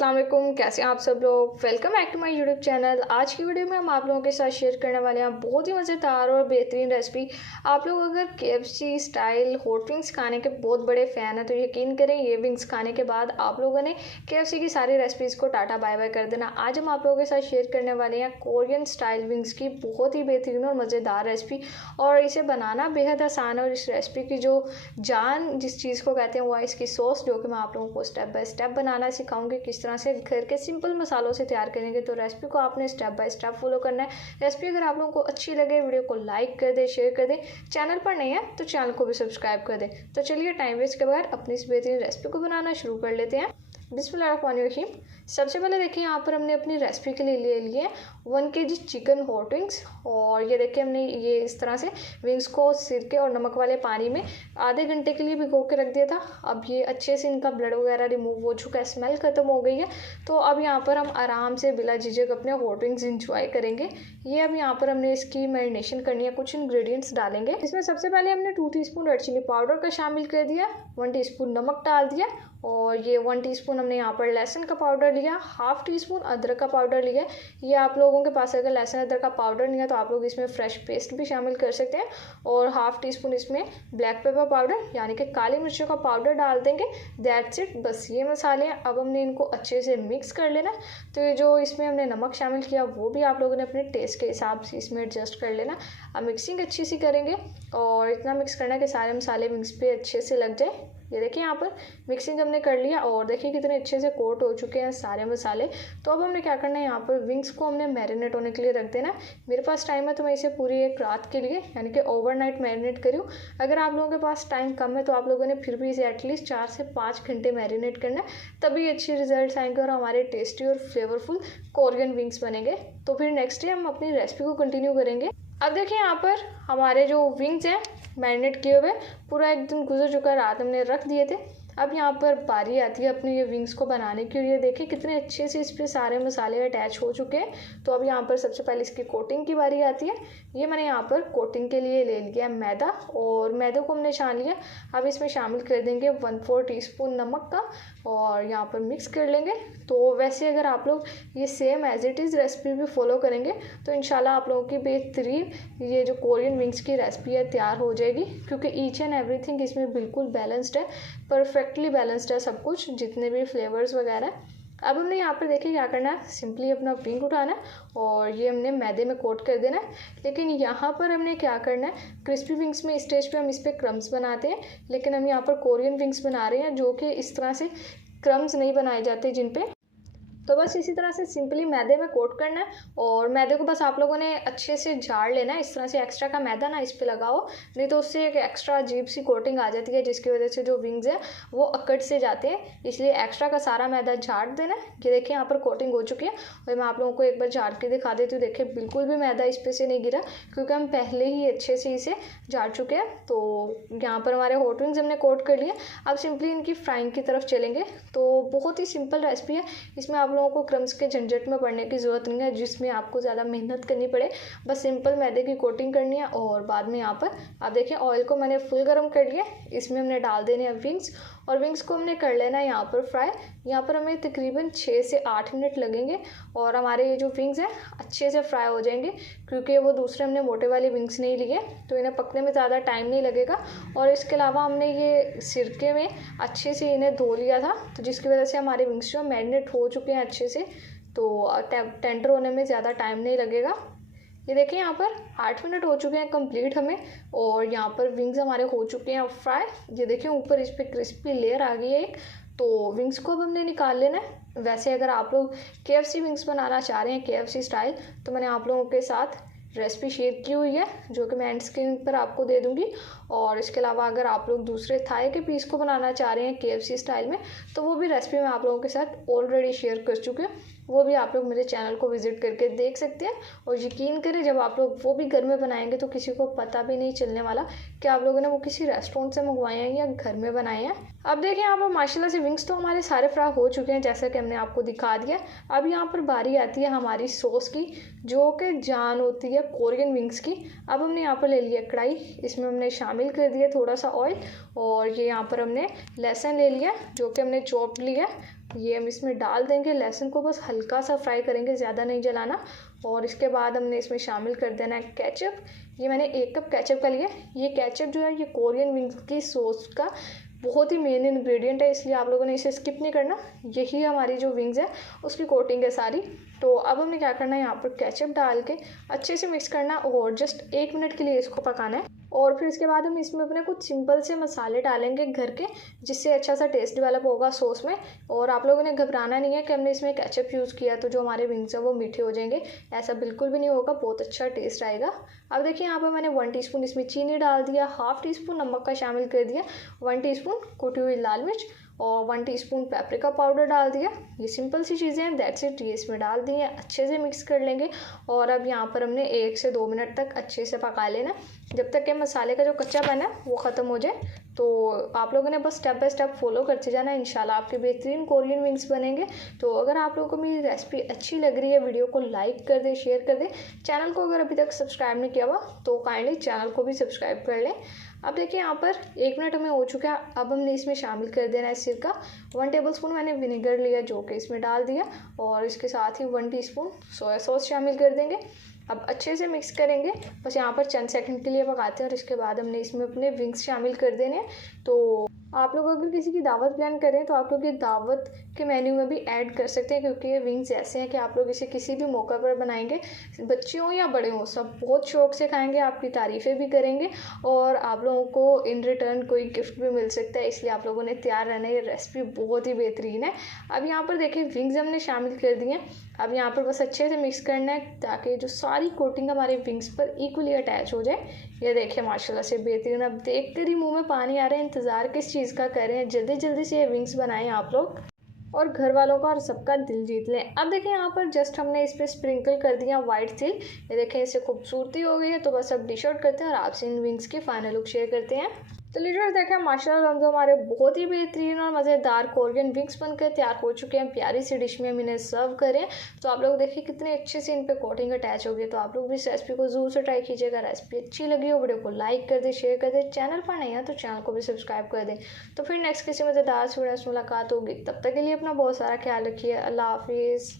अस्सलाम वालेकुम, कैसे हैं आप सब लोग। Welcome back to my YouTube channel. आज की वीडियो में हम आप लोगों के साथ शेयर करने वाले हैं बहुत ही मज़ेदार और बेहतरीन रेसिपी। आप लोग अगर KFC स्टाइल हॉट विंग्स खाने के बहुत बड़े फ़ैन हैं तो यकीन करें ये विंग्स खाने के बाद आप लोगों ने KFC की सारी रेसिपीज़ को टाटा बाय बाय कर देना। आज हम आप लोगों के साथ शेयर करने वाले हैं कोरियन स्टाइल विंग्स की बहुत ही बेहतरीन और मज़ेदार रेसिपी, और इसे बनाना बेहद आसान है। और इस रेसिपी की जो जान जिस चीज़ को कहते हैं वो है इसकी सॉस, जो कि मैं आप लोगों को स्टेप बाय स्टेप बनाना सिखाऊंगी किस तरह से घर के सिंपल मसालों से तैयार करेंगे। तो रेसिपी को आपने स्टेप बाय स्टेप फॉलो करना है। रेसिपी अगर आप लोगों को अच्छी लगे वीडियो को लाइक कर दें, शेयर कर दें। चैनल पर नहीं है तो चैनल को भी सब्सक्राइब कर दें। तो चलिए टाइम वेस्ट के बगैर अपनी इस बेहतरीन रेसिपी को बनाना शुरू कर लेते हैं। बिस्मिल्लाहिर्रहमानिर्रहीम। सबसे पहले देखिए यहाँ पर हमने अपनी रेसिपी के लिए ले लिए 1 kg चिकन हॉट विंग्स, और ये देखिए हमने ये इस तरह से विंग्स को सिरके और नमक वाले पानी में आधे घंटे के लिए भिगो के रख दिया था। अब ये अच्छे से इनका ब्लड वगैरह रिमूव हो चुका है, स्मेल ख़त्म हो गई है। तो अब यहाँ पर हम आराम से बिला झिझक अपने हॉट विंग्स इंजॉय करेंगे। ये अब यहाँ पर हमने इसकी मैरिनेशन करनी है, कुछ इंग्रेडिएंट्स डालेंगे। इसमें सबसे पहले हमने 2 टीस्पून रेड चिली पाउडर का शामिल कर दिया, 1 टीस्पून नमक डाल दिया, और ये 1 टीस्पून हमने यहाँ पर लहसुन का पाउडर लिया, 1/2 टीस्पून अदरक का पाउडर लिया। ये आप लोगों के पास अगर लहसुन अदरक का पाउडर नहीं है तो आप लोग इसमें फ्रेश पेस्ट भी शामिल कर सकते हैं, और 1/2 टीस्पून इसमें ब्लैक पेपर पाउडर यानी कि काली मिर्चों का पाउडर डाल देंगे। दैट्स इट, बस ये मसाले हैं। अब हमने इनको अच्छे से मिक्स कर लेना। तो ये जो इसमें हमने नमक शामिल किया वो भी आप लोगों ने अपने टेस्ट के हिसाब से इसमें एडजस्ट कर लेना। अब मिक्सिंग अच्छी सी करेंगे और इतना मिक्स करना कि सारे मसाले विंग्स पे अच्छे से लग जाए। ये देखिए यहाँ पर मिक्सिंग हमने कर लिया और देखिए कितने अच्छे से कोट हो चुके हैं सारे मसाले। तो अब हमने क्या करना है, यहाँ पर विंग्स को हमने मैरिनेट होने के लिए रख देना। मेरे पास टाइम है तो मैं इसे पूरी एक रात के लिए यानी कि ओवरनाइट मैरिनेट करूँ। अगर आप लोगों के पास टाइम कम है तो आप लोगों ने फिर भी इसे एटलीस्ट 4 से 5 घंटे मैरिनेट करना है, तभी अच्छे रिजल्ट आएंगे और हमारे टेस्टी और फ्लेवरफुल कोरियन विंग्स बनेंगे। तो फिर नेक्स्ट डे हम अपनी रेसिपी को कंटिन्यू करेंगे। अब देखिए यहाँ पर हमारे जो विंग्स हैं मैरिनेट किए हुए पूरा एक दिन गुजर चुका, रात हमने रख दिए थे। अब यहाँ पर बारी आती है अपने ये विंग्स को बनाने की। ये देखिए कितने अच्छे से इस पर सारे मसाले अटैच हो चुके हैं। तो अब यहाँ पर सबसे पहले इसकी कोटिंग की बारी आती है। ये मैंने यहाँ पर कोटिंग के लिए ले लिया मैदा, और मैदे को हमने छान लिया। अब इसमें शामिल कर देंगे 1/4 टीस्पून नमक का, और यहाँ पर मिक्स कर लेंगे। तो वैसे अगर आप लोग ये same as it is recipe भी फॉलो करेंगे तो इंशाल्लाह आप लोगों की बेहतरीन ये जो कोरियन विंग्स की रेसिपी है तैयार हो जाएगी, क्योंकि ईच एंड एवरीथिंग इसमें बिल्कुल बैलेंस्ड है, परफेक्टली बैलेंस्ड है सब कुछ, जितने भी फ्लेवर्स वगैरह। अब हमने यहाँ पर देखिए क्या करना है, सिंपली अपना विंग उठाना है और ये हमने मैदे में कोट कर देना है। लेकिन यहाँ पर हमने क्या करना है, क्रिस्पी विंग्स में स्टेज पे हम इस पर क्रम्स बनाते हैं, लेकिन हम यहाँ पर कोरियन विंग्स बना रहे हैं जो कि इस तरह से क्रम्स नहीं बनाए जाते जिन पे। तो बस इसी तरह से सिंपली मैदे में कोट करना है, और मैदे को बस आप लोगों ने अच्छे से झाड़ लेना है। इस तरह से एक्स्ट्रा का मैदा ना इस पे लगाओ, नहीं तो उससे एक एक्स्ट्रा अजीब सी कोटिंग आ जाती है जिसकी वजह से जो विंग्स हैं वो अकड़ से जाते हैं। इसलिए एक्स्ट्रा का सारा मैदा झाड़ देना है। ये देखिए यहाँ पर कोटिंग हो चुकी है, और मैं आप लोगों को एक बार झाड़ के दिखा देती हूँ। देखिए बिल्कुल भी मैदा इस पे से नहीं गिरा, क्योंकि हम पहले ही अच्छे से इसे झाड़ चुके हैं। तो यहाँ पर हमारे हॉट विंग्स हमने कोट कर लिए। अब सिंपली इनकी फ्राइंग की तरफ चलेंगे। तो बहुत ही सिंपल रेसिपी है, इसमें आप लोगों को क्रम्स के झंझट में पड़ने की ज़रूरत नहीं है जिसमें आपको ज़्यादा मेहनत करनी पड़े। बस सिंपल मैदे की कोटिंग करनी है, और बाद में यहाँ पर आप देखें ऑयल को मैंने फुल गर्म कर लिया। इसमें हमने डाल देने हैं विंग्स, और विंग्स को हमने कर लेना है यहाँ पर फ्राई। यहाँ पर हमें तकरीबन 6 से 8 मिनट लगेंगे, और हमारे ये जो विंग्स हैं अच्छे से फ्राई हो जाएंगे, क्योंकि वो दूसरे हमने मोटे वाले विंग्स नहीं लिए तो इन्हें पकने में ज़्यादा टाइम नहीं लगेगा। और इसके अलावा हमने ये सिरके में अच्छे से इन्हें धो लिया था, तो जिसकी वजह से हमारे विंग्स जो मैरिनेट हो चुके हैं अच्छे से, तो टेंडर होने में ज़्यादा टाइम नहीं लगेगा। ये देखिए यहाँ पर 8 मिनट हो चुके हैं कंप्लीट हमें, और यहाँ पर विंग्स हमारे हो चुके हैं फ्राई। ये देखिए ऊपर इस पर क्रिस्पी लेयर आ गई है एक। तो विंग्स को अब हमने निकाल लेना है। वैसे अगर आप लोग KFC विंग्स बनाना चाह रहे हैं KFC स्टाइल, तो मैंने आप लोगों के साथ रेसिपी शेयर की हुई है जो कि मैं एंड स्क्रीन पर आपको दे दूंगी। और इसके अलावा अगर आप लोग दूसरे थाई के पीस को बनाना चाह रहे हैं KFC स्टाइल में, तो वो भी रेसिपी मैं आप लोगों के साथ ऑलरेडी शेयर कर चुकी हूँ। वो भी आप लोग मेरे चैनल को विजिट करके देख सकते हैं। और यकीन करें जब आप लोग वो भी घर में बनाएंगे तो किसी को पता भी नहीं चलने वाला कि आप लोगों ने वो किसी रेस्टोरेंट से मंगवाए हैं या घर में बनाए हैं। अब देखिए यहाँ पर माशाल्लाह से विंग्स तो हमारे सारे फ्राई हो चुके हैं जैसा कि हमने आपको दिखा दिया। अब यहाँ पर बारी आती है हमारी सॉस की, जो कि जान होती है कोरियन विंग्स की। अब हमने यहाँ पर ले लिया कढ़ाई, इसमें हमने शामिल कर दिया थोड़ा सा ऑयल, और ये यहाँ पर हमने लहसुन ले लिया जो कि हमने चॉप लिया, ये हम इसमें डाल देंगे। लहसुन को बस हल्का सा फ्राई करेंगे, ज़्यादा नहीं जलाना। और इसके बाद हमने इसमें शामिल कर देना है केचप। ये मैंने 1 कप केचप का लिया। ये केचप जो है ये कोरियन विंग्स की सॉस का बहुत ही मेन इंग्रेडिएंट है, इसलिए आप लोगों ने इसे स्किप नहीं करना। यही हमारी जो विंग्स है उसकी कोटिंग है सारी। तो अब हमें क्या करना है, यहाँ पर केचप डाल के अच्छे से मिक्स करना और जस्ट 1 मिनट के लिए इसको पकाना है। और फिर इसके बाद हम इसमें अपने कुछ सिंपल से मसाले डालेंगे घर के, जिससे अच्छा सा टेस्ट डेवलप होगा सॉस में। और आप लोगों ने घबराना नहीं है कि हमने इसमें केचप यूज़ किया तो जो हमारे विंग्स हैं वो मीठे हो जाएंगे, ऐसा बिल्कुल भी नहीं होगा, बहुत अच्छा टेस्ट आएगा। अब देखिए यहाँ पर मैंने 1 टीस्पून इसमें चीनी डाल दिया, हाफ टीस्पून नमक का शामिल कर दिया, 1 टीस्पून कुटी हुई लाल मिर्च और 1 टीस्पून पेपरिका पाउडर डाल दिया। ये सिंपल सी चीज़ें हैं, दैट्स इट। ये इसमें डाल दिए, अच्छे से मिक्स कर लेंगे। और अब यहाँ पर हमने 1 से 2 मिनट तक अच्छे से पका लेना, जब तक कि मसाले का जो कच्चापन है वो ख़त्म हो जाए। तो आप लोगों ने बस स्टेप बाय स्टेप फॉलो करते जाना, इंशाल्लाह आपके बेहतरीन कोरियन विंग्स बनेंगे। तो अगर आप लोगों को मेरी रेसिपी अच्छी लग रही है, वीडियो को लाइक कर दे, शेयर कर दे। चैनल को अगर अभी तक सब्सक्राइब नहीं किया हुआ तो काइंडली चैनल को भी सब्सक्राइब कर लें। अब देखिए यहाँ पर 1 मिनट हमें हो चुका है। अब हमने इसमें शामिल कर देना है सिरका। 1 टेबलस्पून मैंने विनेगर लिया जो कि इसमें डाल दिया, और इसके साथ ही 1 टीस्पून सोया सॉस शामिल कर देंगे। अब अच्छे से मिक्स करेंगे, बस यहाँ पर चंद सेकंड के लिए पकाते हैं। और इसके बाद हमने इसमें अपने विंग्स शामिल कर देने हैं। तो आप लोग अगर किसी की दावत प्लान करें तो आप लोग ये दावत के मेन्यू में भी ऐड कर सकते हैं, क्योंकि ये विंग्स ऐसे हैं कि आप लोग इसे किसी भी मौका पर बनाएंगे, बच्चे हों या बड़े हों, सब बहुत शौक से खाएंगे, आपकी तारीफ़ें भी करेंगे और आप लोगों को इन रिटर्न कोई गिफ्ट भी मिल सकता है। इसलिए आप लोगों ने तैयार रहना है, ये रेसिपी बहुत ही बेहतरीन है। अब यहाँ पर देखिए विंग्स हमने शामिल कर दिए हैं। अब यहाँ पर बस अच्छे से मिक्स करना है ताकि जो सारी कोटिंग हमारे विंग्स पर इक्वली अटैच हो जाए। ये देखिए माशाल्लाह से बेहतरीन। अब देख कर ही मुँह में पानी आ रहा है, इंतज़ार किस चीज़ का कर रहे हैं, जल्दी जल्दी से ये विंग्स बनाएं आप लोग और घर वालों का और सबका दिल जीत लें। अब देखिए यहाँ पर जस्ट हमने इस पर स्प्रिंकल कर दिया वाइट तिल। ये देखें इससे खूबसूरती हो गई है। तो बस अब डिश आउट करते हैं और आपसे इन विंग्स की फाइनल लुक शेयर करते हैं। तो लीडर्स देखें माशाल्लाह जो हमारे बहुत ही बेहतरीन और मज़ेदार कोरियन विंग्स बनकर तैयार हो चुके हैं। प्यारी सी डिश में हम इन्हें सर्व करें तो आप लोग देखिए कितने अच्छे से इन पे कोटिंग अटैच हो गई। तो आप लोग भी इस रेसिपी को ज़रूर से ट्राई कीजिएगा। रेसिपी अच्छी लगी हो वीडियो को लाइक कर दे, शेयर कर दे, चैनल पर नहीं है तो चैनल को भी सब्सक्राइब कर दें। तो फिर नेक्स्ट किसी मज़ेदार वीडियो से मुलाकात होगी, तब तक के लिए अपना बहुत सारा ख्याल रखिए। अल्लाह हाफिज़।